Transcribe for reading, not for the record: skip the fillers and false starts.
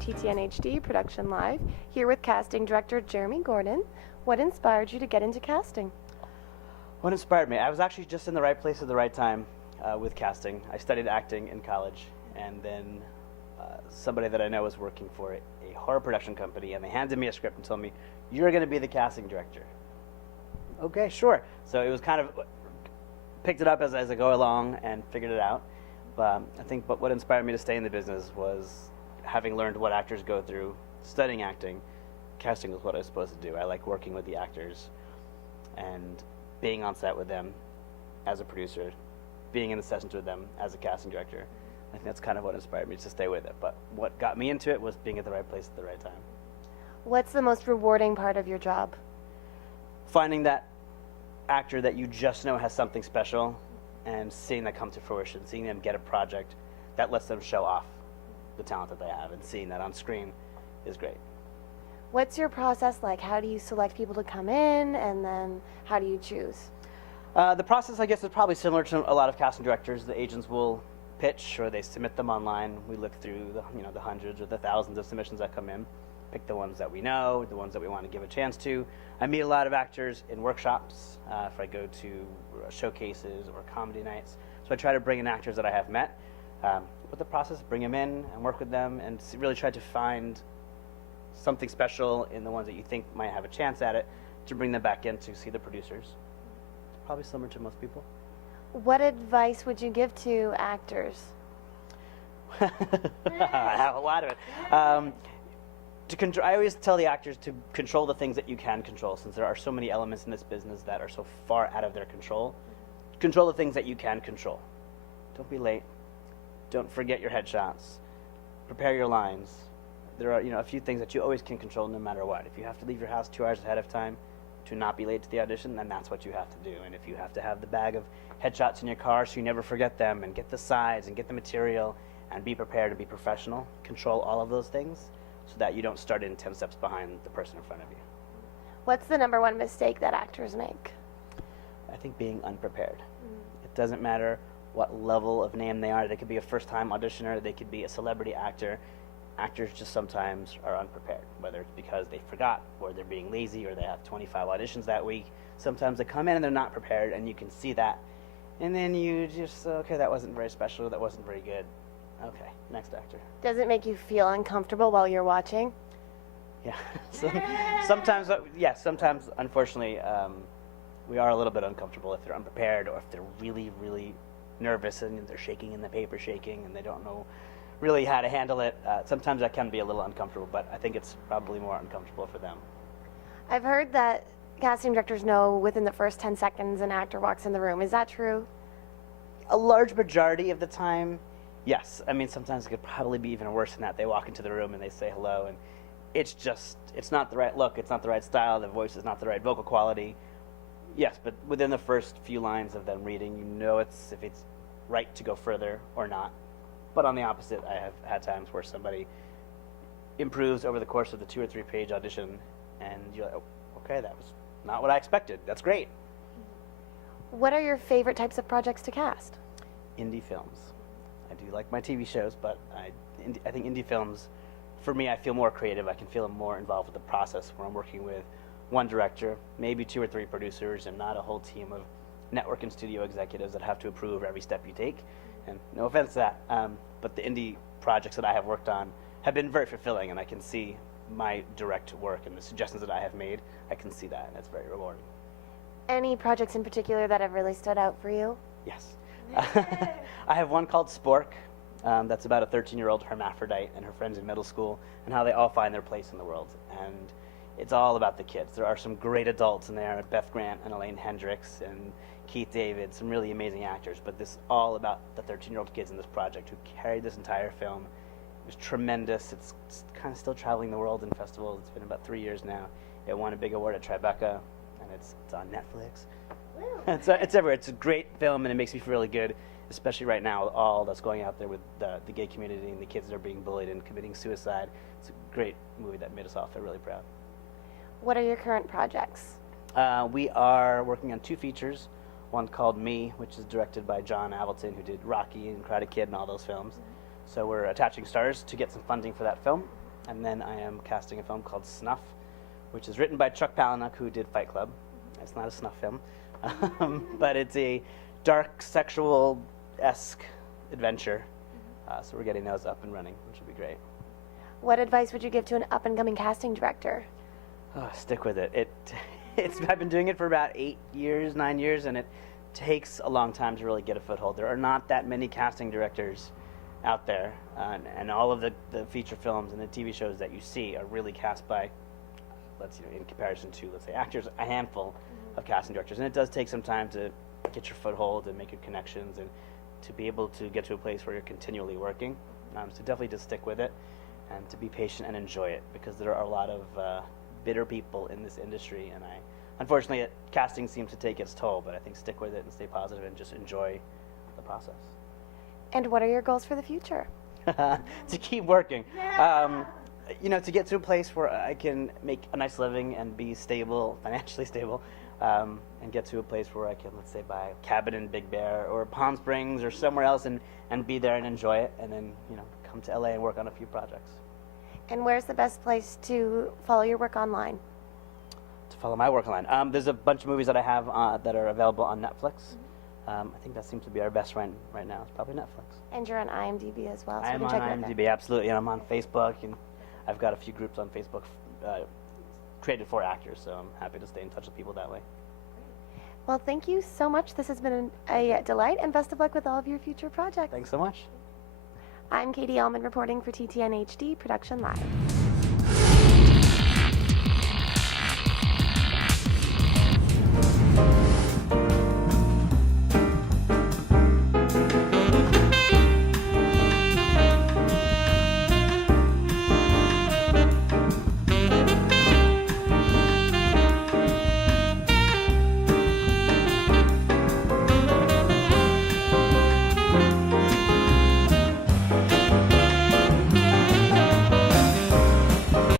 TTN HD Production Live, here with casting director Jeremy Gordon. What inspired you to get into casting? What inspired me? I was actually just in the right place at the right time with casting. I studied acting in college, and then somebody that I know was working for a horror production company, and they handed me a script and told me, "You're going to be the casting director." Okay, sure. So it was kind of picked it up as I go along and figured it out. But I think what inspired me to stay in the business was having learned what actors go through, studying acting. Casting was what I was supposed to do. I like working with the actors and being on set with them as a producer, being in the sessions with them as a casting director. I think that's kind of what inspired me to stay with it. But what got me into it was being at the right place at the right time. What's the most rewarding part of your job? Finding that actor that you just know has something special and seeing that come to fruition, seeing them get a project that lets them show off the talent that they have, and seeing that on screen is great. What's your process like? How do you select people to come in, and then how do you choose? The process, I guess, is probably similar to a lot of casting directors. The agents will pitch, or they submit them online. We look through the hundreds or the thousands of submissions that come in, pick the ones that we know, the ones that we want to give a chance to. I meet a lot of actors in workshops, if I go to showcases or comedy nights. So I try to bring in actors that I have met. With the process, bring them in and work with them, and really try to find something special in the ones that you think might have a chance at it, to bring them back in to see the producers. It's probably similar to most people. What advice would you give to actors? I have a lot of it. I always tell the actors to control the things that you can control, since there are so many elements in this business that are so far out of their control. Control the things that you can control. Don't be late. Don't forget your headshots. Prepare your lines. There are a few things that you always can control no matter what. If you have to leave your house 2 hours ahead of time to not be late to the audition, then that's what you have to do. And if you have to have the bag of headshots in your car so you never forget them, and get the sides and get the material and be prepared to be professional, control all of those things so that you don't start in 10 steps behind the person in front of you. What's the number one mistake that actors make? I think being unprepared. It doesn't matter what level of name they are. They could be a first-time auditioner, they could be a celebrity actor. Actors just sometimes are unprepared, whether it's because they forgot, or they're being lazy, or they have 25 auditions that week. Sometimes they come in and they're not prepared, and you can see that. And then you just, okay, that wasn't very special, that wasn't very good. Okay, next actor. Does it make you feel uncomfortable while you're watching? Yeah, sometimes, yes, sometimes, unfortunately, we are a little bit uncomfortable if they're unprepared, or if they're really, really nervous and they're shaking and the paper's shaking and they don't know really how to handle it. Sometimes that can be a little uncomfortable, but I think it's probably more uncomfortable for them. I've heard that casting directors know within the first 10 seconds an actor walks in the room. Is that true? A large majority of the time, yes. I mean, sometimes it could probably be even worse than that. They walk into the room and they say hello, and it's not the right look, it's not the right style, the voice is not the right vocal quality. Yes, but within the first few lines of them reading, you know if it's right to go further or not. But on the opposite, I have had times where somebody improves over the course of the 2 or 3 page audition, and you're like, oh, okay, that was not what I expected. That's great. What are your favorite types of projects to cast? Indie films. I do like my TV shows, but I think indie films, for me, I feel more creative. I can feel more involved with the process, where I'm working with one director, maybe 2 or 3 producers, and not a whole team of network and studio executives that have to approve every step you take. And no offense to that, but the indie projects that I have worked on have been very fulfilling, and I can see my direct work and the suggestions that I have made. I can see that, and it's very rewarding. Any projects in particular that have really stood out for you? Yes. I have one called Spork. That's about a 13-year-old hermaphrodite and her friends in middle school, and how they all find their place in the world. And it's all about the kids. There are some great adults in there, Beth Grant and Elaine Hendricks and Keith David, some really amazing actors, but this is all about the 13-year-old kids in this project who carried this entire film. It was tremendous. It's kind of still traveling the world in festivals. It's been about 3 years now. It won a big award at Tribeca, and it's on Netflix. It's everywhere. It's a great film, and it makes me feel really good, especially right now with all that's going out there with the gay community and the kids that are being bullied and committing suicide. It's a great movie that made us all feel really proud. What are your current projects? We are working on 2 features. One called Me, which is directed by John Avildsen, who did Rocky and Karate Kid and all those films. So we're attaching stars to get some funding for that film. And then I am casting a film called Snuff, which is written by Chuck Palahniuk, who did Fight Club. It's not a snuff film, but it's a dark, sexual-esque adventure. So we're getting those up and running, which will be great. What advice would you give to an up-and-coming casting director? Oh, stick with it. I've been doing it for about 8 years, 9 years, and it takes a long time to really get a foothold. There are not that many casting directors out there, and all of the feature films and the TV shows that you see are really cast by, in comparison to, let's say, actors, a handful of casting directors. And it does take some time to get your foothold and make your connections and to be able to get to a place where you're continually working. So definitely just stick with it and to be patient and enjoy it, because there are a lot of bitter people in this industry, and unfortunately, casting seems to take its toll, but I think stick with it and stay positive and just enjoy the process. And what are your goals for the future? To keep working. To get to a place where I can make a nice living and be stable, financially stable, and get to a place where I can, let's say, buy a cabin in Big Bear or Palm Springs or somewhere else and be there and enjoy it, and then, come to LA and work on a few projects. And where's the best place to follow your work online? To follow my work online. There's a bunch of movies that I have that are available on Netflix. I think that seems to be our best right now. It's probably Netflix. And you're on IMDb as well, so I we am can on check it out IMDb, there. absolutely, and I'm on Facebook, and I've got a few groups on Facebook created for actors, so I'm happy to stay in touch with people that way. Well, thank you so much. This has been a delight, and best of luck with all of your future projects. Thanks so much. I'm Katie Allman reporting for TTN HD Production Live.